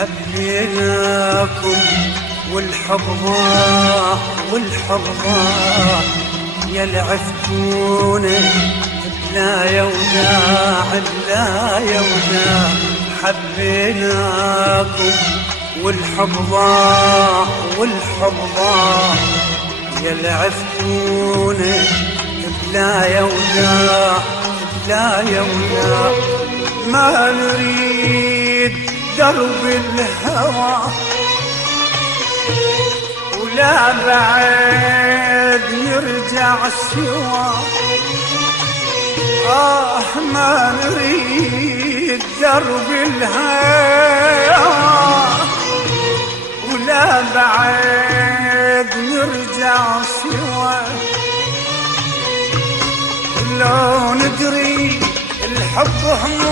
حبيناكم والحب ضاع والحب ضاع، يا العفتونا لا يوداع لا يوداع. حبيناكم والحب ضاع والحب ضاع، يا العفتونا لا يوداع لا يوداع. ما نريد درب الهوى ولا بعد نرجع سوا، ما نريد درب الهوى ولا بعد نرجع سوا. لو ندري الحب هموم